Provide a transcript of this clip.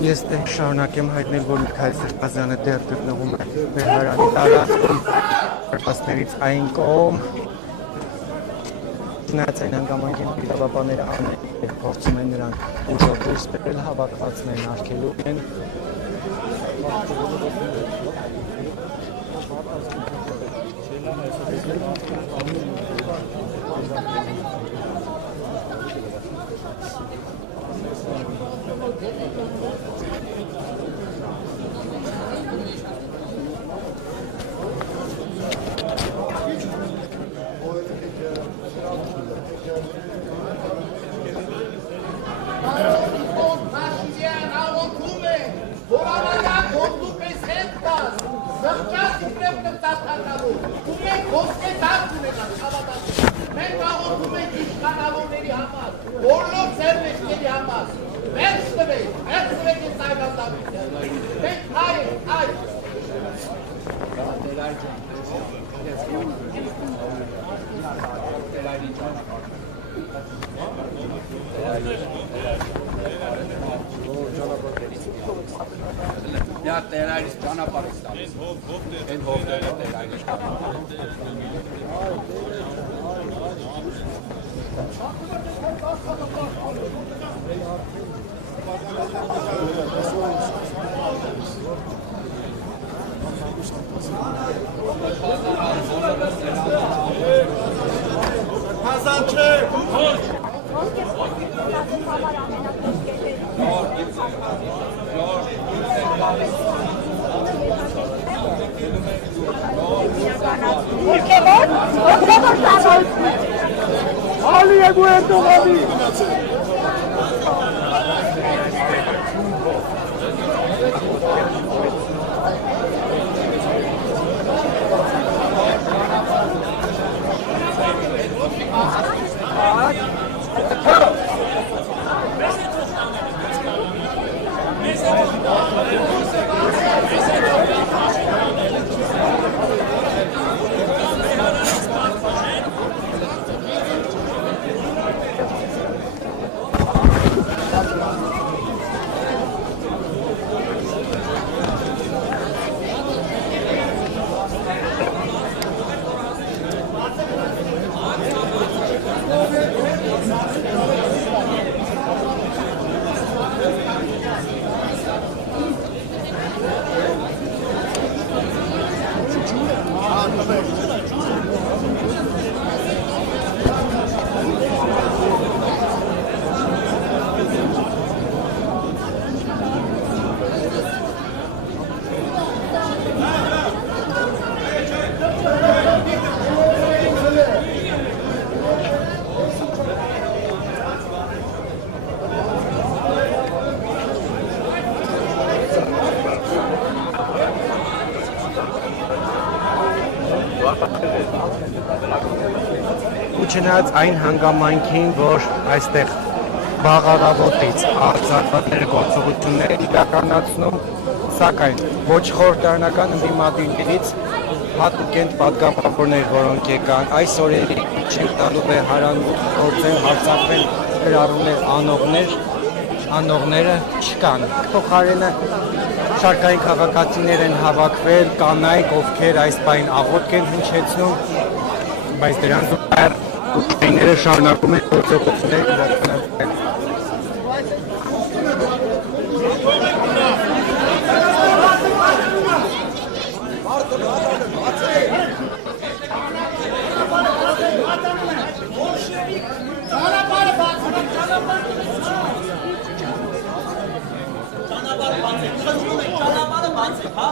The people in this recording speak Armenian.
Ես շարունակեմ հայտնել, որ Միքայել Սրբազյանը դեռ գտնվում է Բեհարանի տարածքում հարվածներից այն կողմ։ Չնայած այն հանգամանքին իրավաբանները անեն փորձում են նրան ուժով դուրս բերել, հավաքվածներն արգելում են։ Ya değerli canavarlar. En hofta değerli canavarlar. Kazançı. Aliye Guerdo Ali. Չնայած այն հանգամանքին, որ այստեղ բաղարավոտից արձակված գործողություններ իրականացնում, սակայն ոչ խորհրդարանական ընդդիմադիրներից հատուկենտ պատգամավորներ, որոնք եկան այս օրերի չենք տալու Բեհարան գործեն հարձակվել գրառումներ անողները չկան։ Փոխարենը շարքային քաղաքացիներ են հավաքվել, կանայք, ովքեր այս պայն աղոթք են հնչեցնում, բայց դրանց Ուղիները շարունակում են գործողություններ իրականացնել։ Ճանապարհը բացեք, հա։